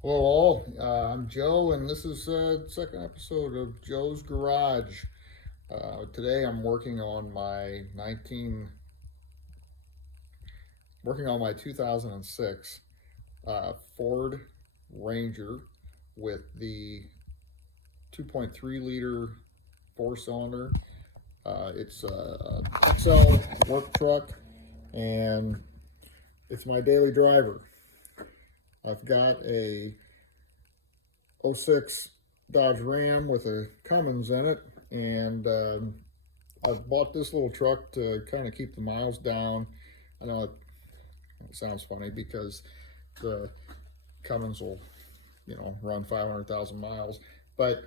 Hello all, I'm Joe and this is the second episode of Joe's Garage. Today I'm working on my 2006 Ford Ranger with the 2.3 liter four-cylinder. It's a XL work truck and it's my daily driver. I've got a '06 Dodge Ram with a Cummins in it, and I've bought this little truck to kind of keep the miles down. I know it sounds funny because the Cummins will, run 500,000 miles, but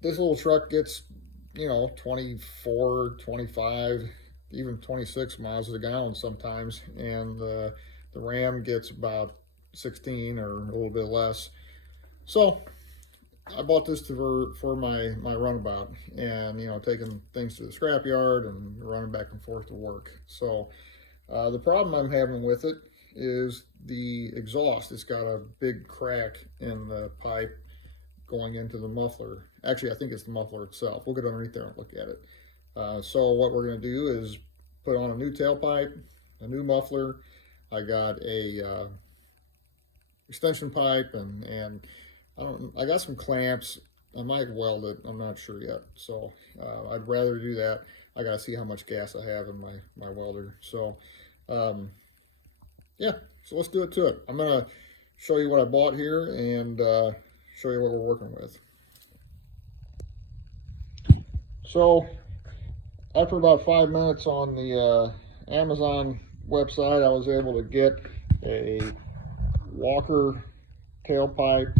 this little truck gets, 24, 25, even 26 miles a gallon sometimes, and the Ram gets about 16 or a little bit less. So I bought this for my runabout, and taking things to the scrapyard and running back and forth to work. So the problem I'm having with it is the exhaust. It's got a big crack in the pipe going into the muffler. Actually, I think it's the muffler itself. We'll get underneath there and look at it. So what we're going to do is put on a new tailpipe, a new muffler. I got a extension pipe and I got some clamps. I might weld it. I'm not sure yet. So I'd rather do that. I got to see how much gas I have in my welder. So yeah, so let's do it to it. I'm going to show you what I bought here and show you what we're working with. So after about 5 minutes on the Amazon website, I was able to get a Walker tailpipe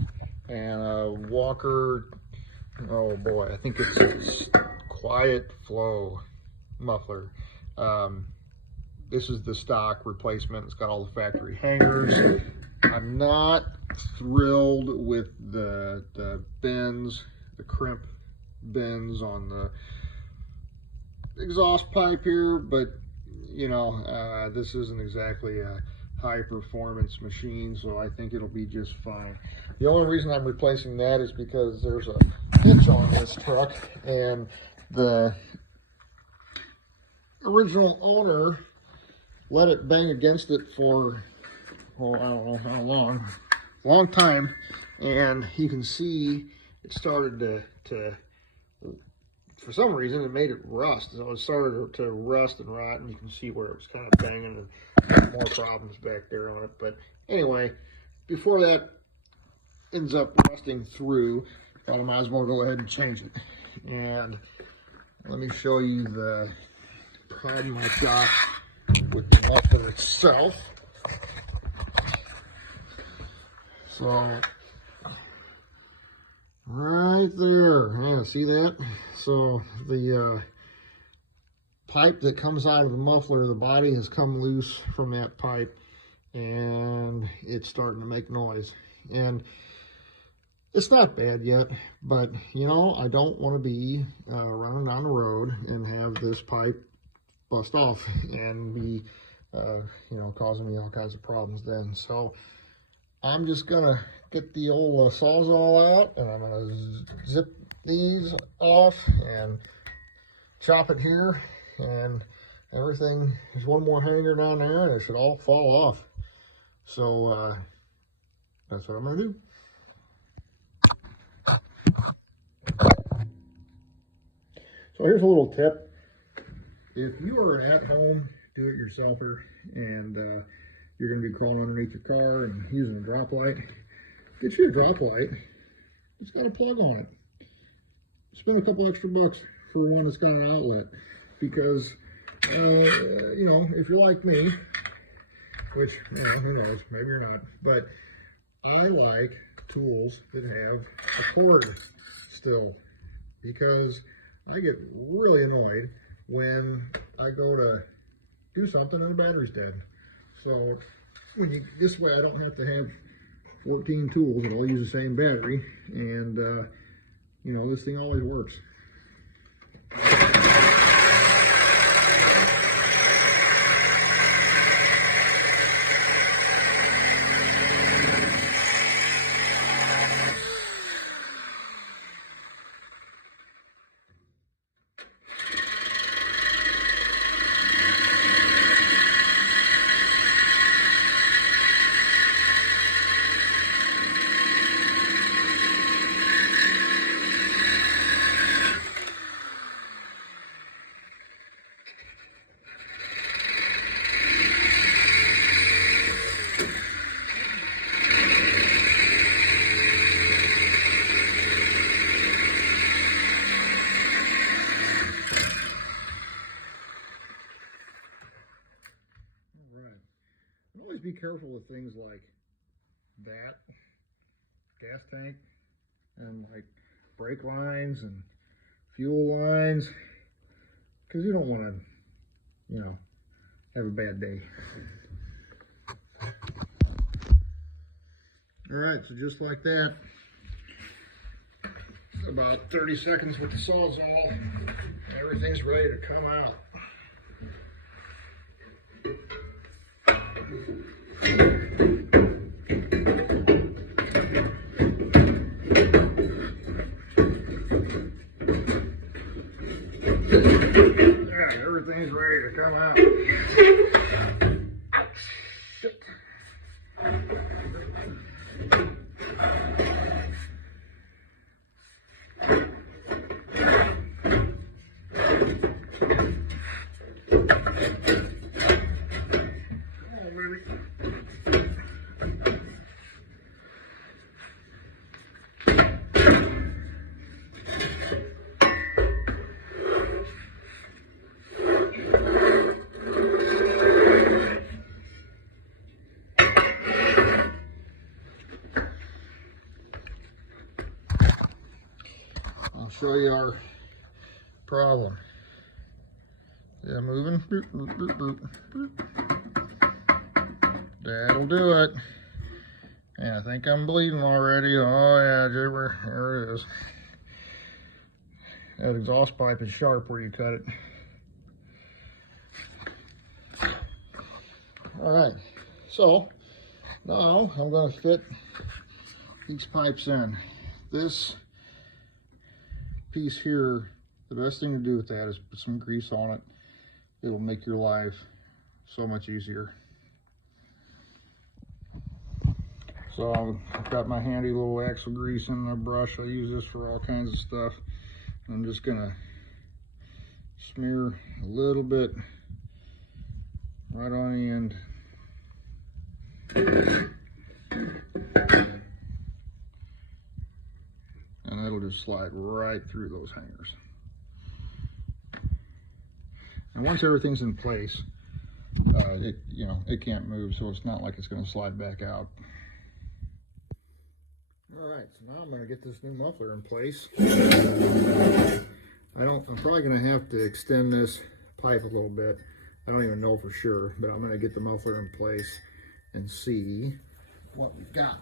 and a Walker, oh boy, I think it's a Quiet Flow muffler. This is the stock replacement. It's got all the factory hangers. I'm not thrilled with the bends, the crimp bends on the exhaust pipe here, but this isn't exactly a high performance machine, so I think it'll be just fine. The only reason I'm replacing that is because there's a hitch on this truck, and the original owner let it bang against it for, I don't know how long, a long time, and you can see it started to for some reason it made it rust. So it started to rust and rot, and you can see where it was kind of banging and more problems back there on it. But anyway, before that ends up rusting through, I might as well go ahead and change it. And let me show you the problem I've got with the muffler itself. So right there, yeah, see that? So the pipe that comes out of the muffler, the body has come loose from that pipe, and it's starting to make noise. And it's not bad yet, but I don't want to be running down the road and have this pipe bust off and be causing me all kinds of problems then. So I'm just gonna get the old Sawzall out, and I'm gonna zip these off and chop it here, and everything. There's one more hanger down there, and it should all fall off. So that's what I'm gonna do. So here's a little tip. If you are an at-home do-it-yourselfer and you're going to be crawling underneath your car and using a drop light, get you a drop light. It's got a plug on it. Spend a couple extra bucks for one that's got an outlet, because if you're like me, which who knows, maybe you're not, but I like tools that have a cord still, because I get really annoyed when I go to do something and the battery's dead. So this way I don't have to have 14 tools that all use the same battery, and this thing always works. be careful with things like that, gas tank, and like brake lines and fuel lines, because you don't want to, you know, have a bad day. All right, so just like that, about 30 seconds with the Sawzall, everything's ready to come out. Yeah, everything's ready to come out. Shit. I'll show you our problem. Yeah, moving. Boop, boop, boop, boop, boop. That'll do it. Yeah, I think I'm bleeding already. Oh yeah, Jibber, there it is. That exhaust pipe is sharp where you cut it. All right, so now I'm going to fit these pipes in. This piece here, the best thing to do with that is put some grease on it. It'll make your life so much easier. So I've got my handy little axle grease in my brush. I use this for all kinds of stuff. I'm just gonna smear a little bit right on the end. And that'll just slide right through those hangers. And once everything's in place, it can't move, so it's not like it's going to slide back out. All right, so now I'm going to get this new muffler in place. I'm probably going to have to extend this pipe a little bit. I don't even know for sure, but I'm going to get the muffler in place and see what we've got.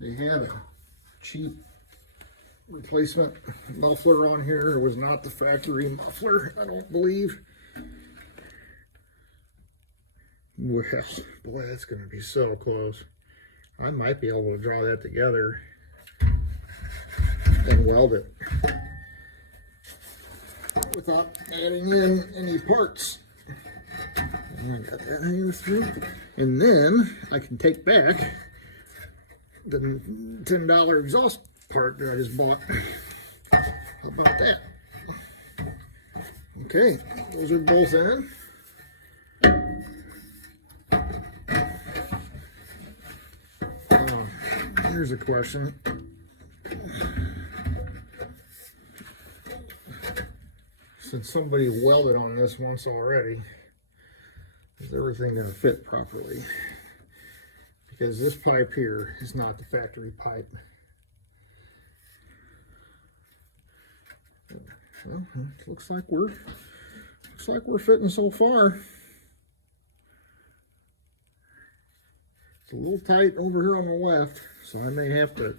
They have a cheap replacement muffler on here. It was not the factory muffler, I don't believe. Well, boy, that's going to be so close. I might be able to draw that together and weld it without adding in any parts. And I got that hanging through. And then I can take back the $10 exhaust part that I just bought. How about that? Okay, those are both in. Here's a question. Since somebody welded on this once already, is everything going to fit properly? Because this pipe here is not the factory pipe. Well, it looks like we're fitting so far. It's a little tight over here on the left, so I may have to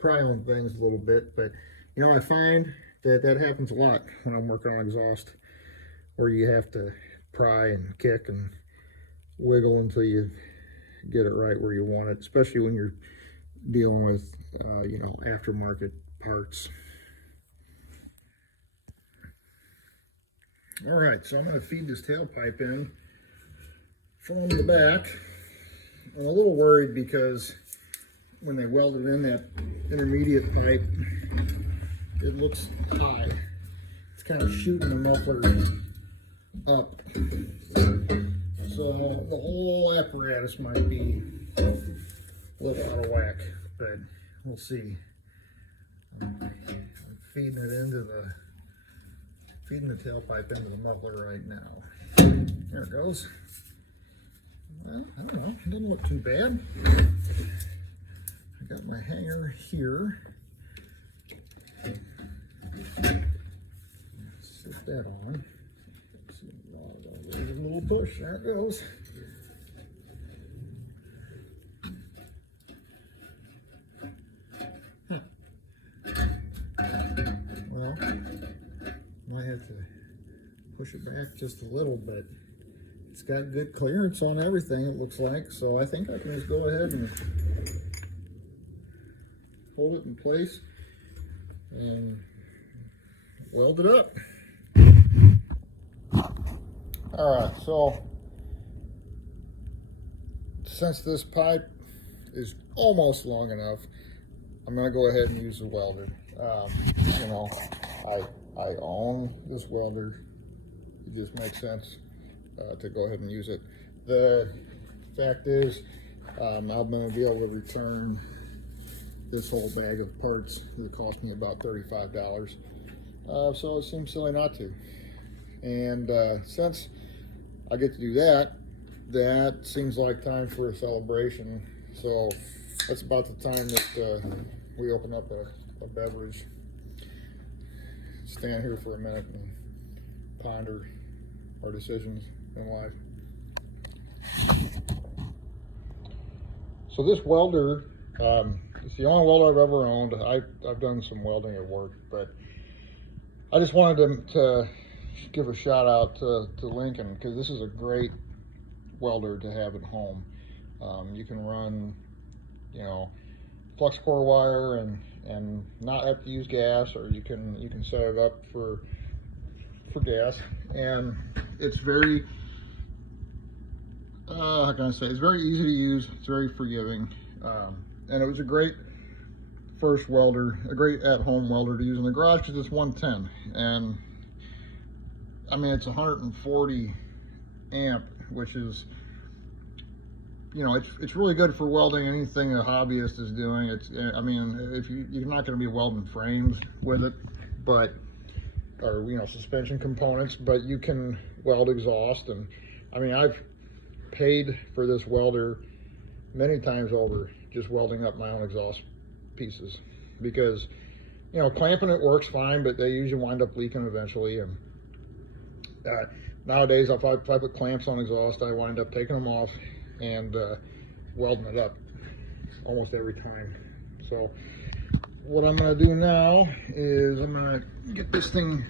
pry on things a little bit, but you know, I find that happens a lot when I'm working on exhaust, where you have to pry and kick and wiggle until you get it right where you want it, especially when you're dealing with aftermarket parts. All right, so I'm going to feed this tailpipe in from the back. I'm a little worried because when they welded in that intermediate pipe, it looks high. It's kind of shooting the muffler up. So the whole apparatus might be a little out of whack, but we'll see. I'm feeding it into the feeding the tailpipe into the muffler right now. There it goes. Well, I don't know, it didn't look too bad. I got my hanger here. Set that on. There's a little push, there it goes. Well, might have to push it back just a little bit. It's got good clearance on everything, it looks like, so I think I can just go ahead and hold it in place and weld it up. Alright, so since this pipe is almost long enough, I'm going to go ahead and use the welder. You know, I own this welder. It just makes sense to go ahead and use it. The fact is, I'm going to be able to return this whole bag of parts. It cost me about $35. So it seems silly not to. And since I get to do that, that seems like time for a celebration. So that's about the time that we open up a beverage. Stand here for a minute and ponder our decisions in life. So this welder, it's the only welder I've ever owned. I've done some welding at work, but I just wanted to give a shout out to Lincoln, because this is a great welder to have at home. You can run, you know, flux core wire and not have to use gas, or you can set it up for gas, and it's very how can I say, it's very easy to use, it's very forgiving, and it was a great first welder, a great at-home welder to use in the garage, because it's 110, and I mean it's 140 amp, which is, you know, it's really good for welding anything a hobbyist is doing. It's, I mean, if you're not going to be welding frames with it, but, or, you know, suspension components, but you can weld exhaust. And I mean, I've paid for this welder many times over, just welding up my own exhaust pieces, because, you know, clamping it works fine, but they usually wind up leaking eventually. And nowadays, if I put clamps on exhaust, I wind up taking them off and welding it up almost every time. So what I'm going to do now is I'm going to get this thing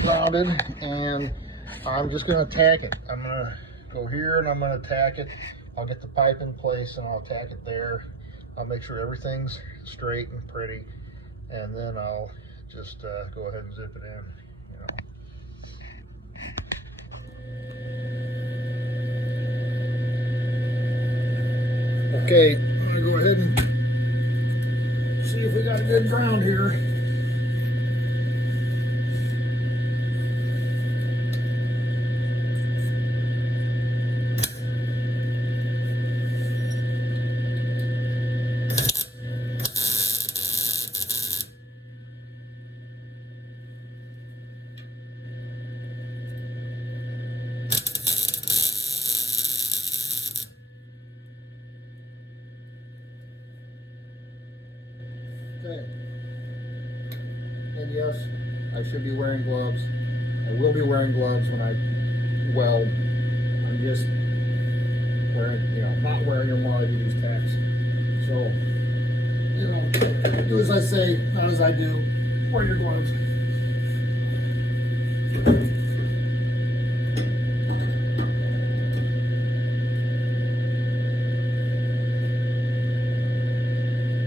grounded, and I'm just going to tack it. I'm going to go here and I'm going to tack it. I'll get the pipe in place and I'll tack it there. I'll make sure everything's straight and pretty, and then I'll just go ahead and zip it in, you know. Okay, I'm gonna go ahead and see if we got a good ground here. Okay. And yes, I should be wearing gloves. I will be wearing gloves when I weld. I'm just wearing, you know, not wearing them while I do these tacks. So, you know, do as I say, not as I do. Wear your gloves.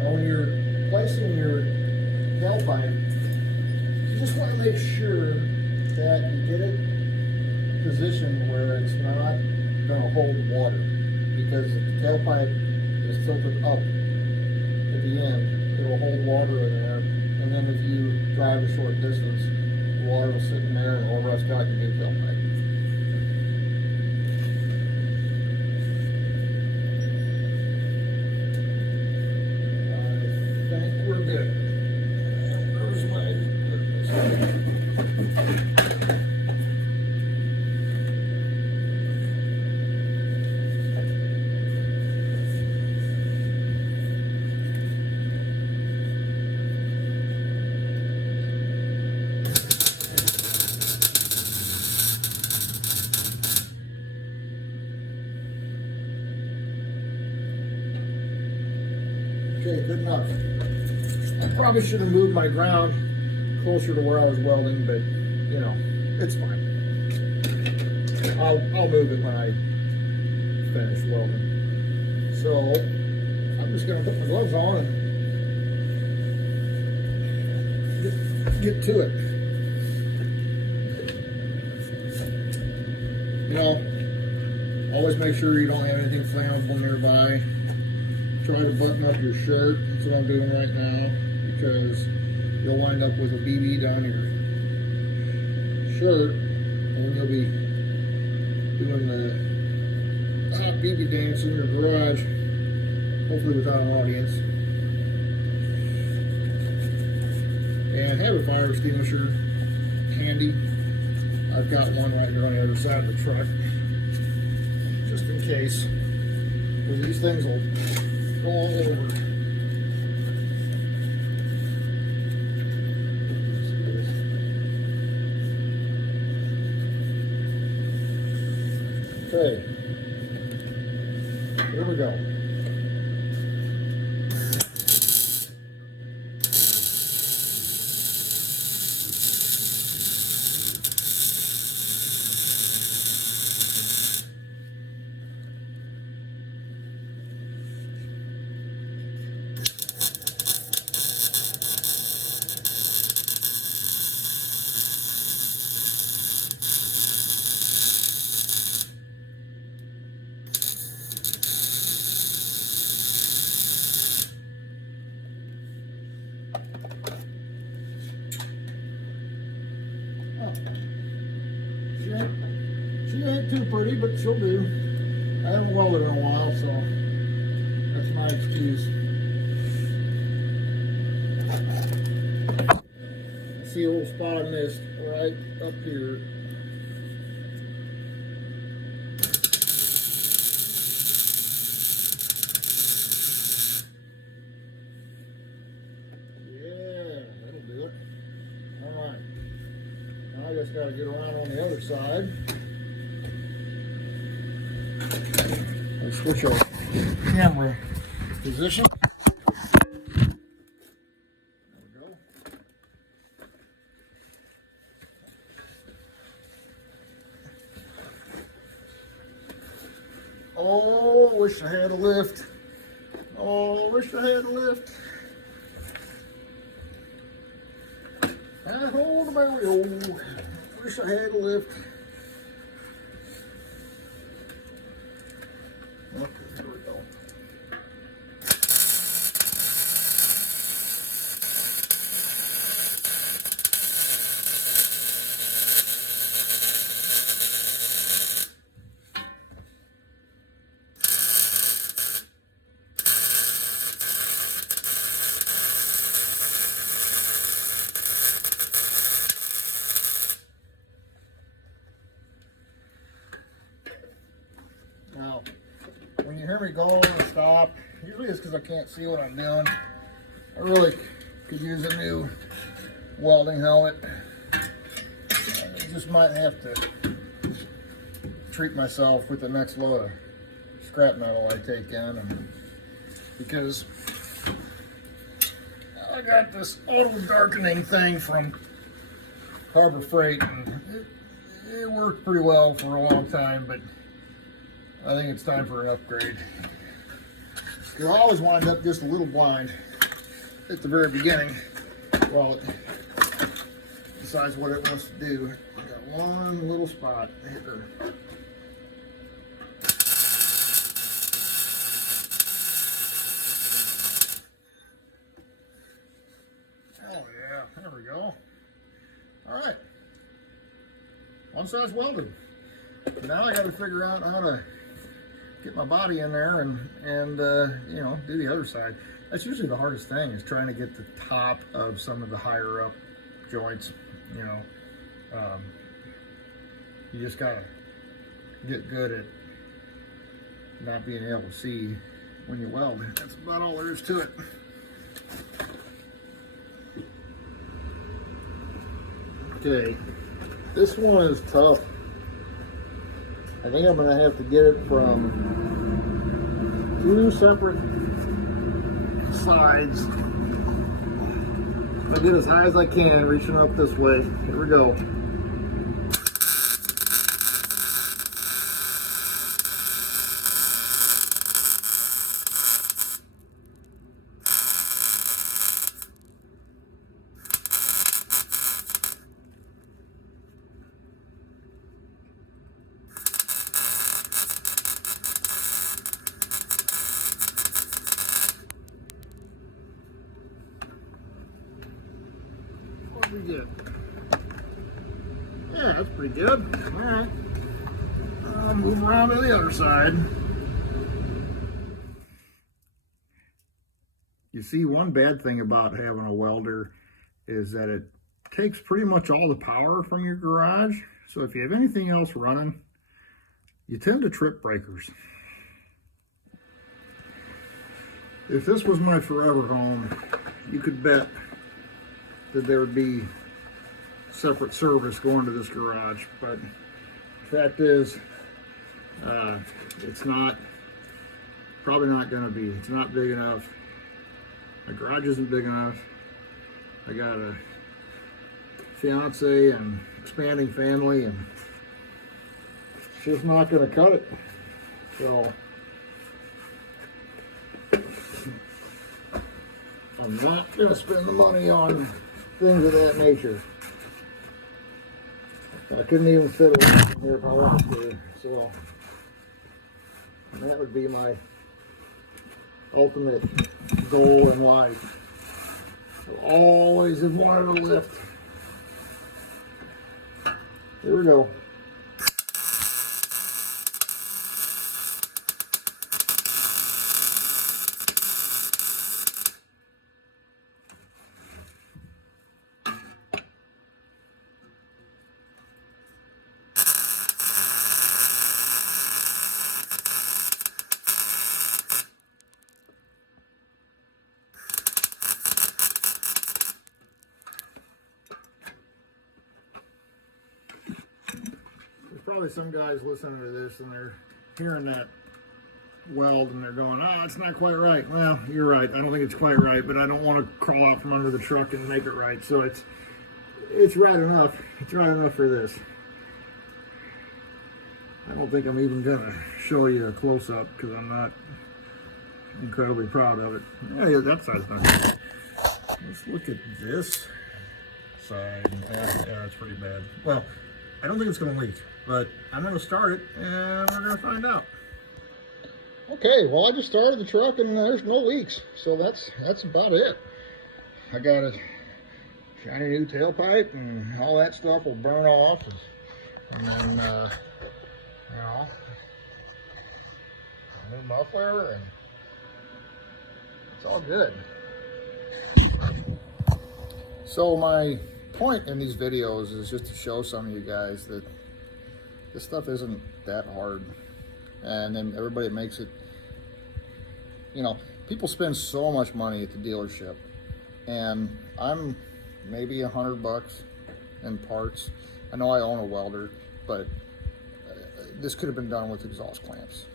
When you're placing your tailpipe, you just want to make sure that you get it positioned where it's not going to hold water, because if the tailpipe is tilted up at the end, it will hold water in there, and then if you drive a short distance, the water will sit in there and will rust out your new tailpipe. We're good. Where's my goodness? Okay, good enough. I probably should have moved my ground closer to where I was welding, but you know, it's fine. I'll move it when I finish welding. So I'm just gonna put my gloves on and get to it. You know, always make sure you don't have anything flammable nearby. Try to button up your shirt. That's what I'm doing right now, because you'll wind up with a BB down your shirt, and you'll be doing the hot BB dance in your garage, hopefully without an audience. And have a fire extinguisher handy. I've got one right here on the other side of the truck, just in case. Well, these things will go all over. Okay, here we go. She ain't too pretty, but she'll do. I haven't welded in a while, so that's my excuse. See a little spot I missed right up here. Yeah, that'll do it. All right. Now I just got to get around on the other side. Let's switch our camera position. There we go. Oh, wish I had a lift. Oh, wish I had a lift. And hold my wheel. Wish I had a lift. Okay, here we go. Now, when you hear me go and stop, usually it's because I can't see what I'm doing. I really could use a new welding helmet. I just might have to treat myself with the next load of scrap metal I take in, because I got this auto darkening thing from Harbor Freight, and it worked pretty well for a long time, but I think it's time for an upgrade. You'll always wind up just a little blind at the very beginning while it decides what it wants to do. I got one little spot here. Oh yeah, there we go. All right, one side's welded. Now I got to figure out how to get my body in there and you know, do the other side. That's usually the hardest thing, is trying to get the top of some of the higher up joints. You know, you just gotta get good at not being able to see when you weld. That's about all there is to it. Okay, this one is tough. I think I'm going to have to get it from two separate sides. I get as high as I can, reaching up this way. Here we go. What we get? Yeah, that's pretty good. All right. I'll move around to the other side. You see, one bad thing about having a welder is that it takes pretty much all the power from your garage. So if you have anything else running, you tend to trip breakers. If this was my forever home, you could bet that there would be separate service going to this garage. But the fact is, it's not, probably not going to be. It's not big enough. My garage isn't big enough. I got a fiance and expanding family, and it's just not going to cut it. So I'm not going to spend the money on things of that nature. I couldn't even fit it in here if I wanted to. So that would be my ultimate goal in life. I always have wanted a lift. Here we go. Probably some guys listening to this and they're hearing that weld and they're going, oh, it's not quite right. Well, you're right. I don't think it's quite right, but I don't want to crawl out from under the truck and make it right. So it's right enough. It's right enough for this. I don't think I'm even going to show you a close-up because I'm not incredibly proud of it. Yeah, that side's not good. Let's look at this side. Yeah, it's pretty bad. Well, I don't think it's going to leak, but I'm going to start it and we're going to find out. Okay, well, I just started the truck and there's no leaks, so that's about it. I got a shiny new tailpipe and all that stuff will burn off, and then you know, a new muffler, and it's all good. So my point in these videos is just to show some of you guys that this stuff isn't that hard. And then everybody makes it, you know, people spend so much money at the dealership, and I'm maybe $100 in parts. I know I own a welder, but this could have been done with exhaust clamps,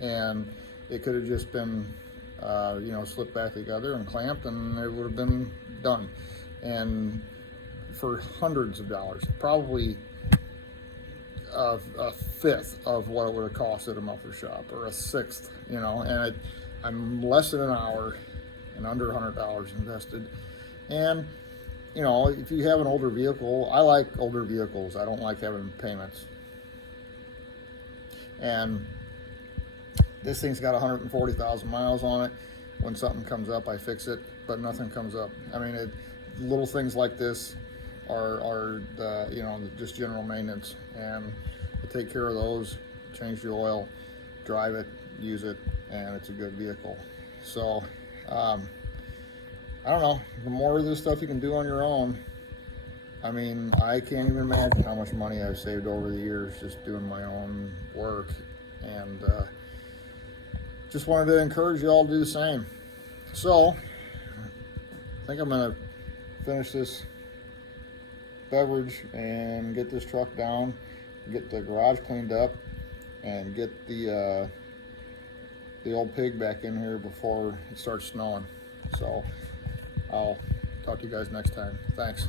and it could have just been, you know, slipped back together and clamped, and it would have been done. And for hundreds of dollars, probably a fifth of what it would have cost at a muffler shop, or a sixth, you know. And I'm less than an hour and under $100 invested. And you know, if you have an older vehicle, I like older vehicles. I don't like having payments. And this thing's got 140,000 miles on it. When something comes up, I fix it, but nothing comes up. I mean, little things like this are you know, just general maintenance, and I take care of those, change the oil, drive it, use it, and it's a good vehicle. So I don't know, the more of this stuff you can do on your own, I mean, I can't even imagine how much money I've saved over the years just doing my own work. And just wanted to encourage you all to do the same. So I think I'm gonna finish this beverage and get this truck down, get the garage cleaned up, and get the old pig back in here before it starts snowing. So I'll talk to you guys next time. Thanks.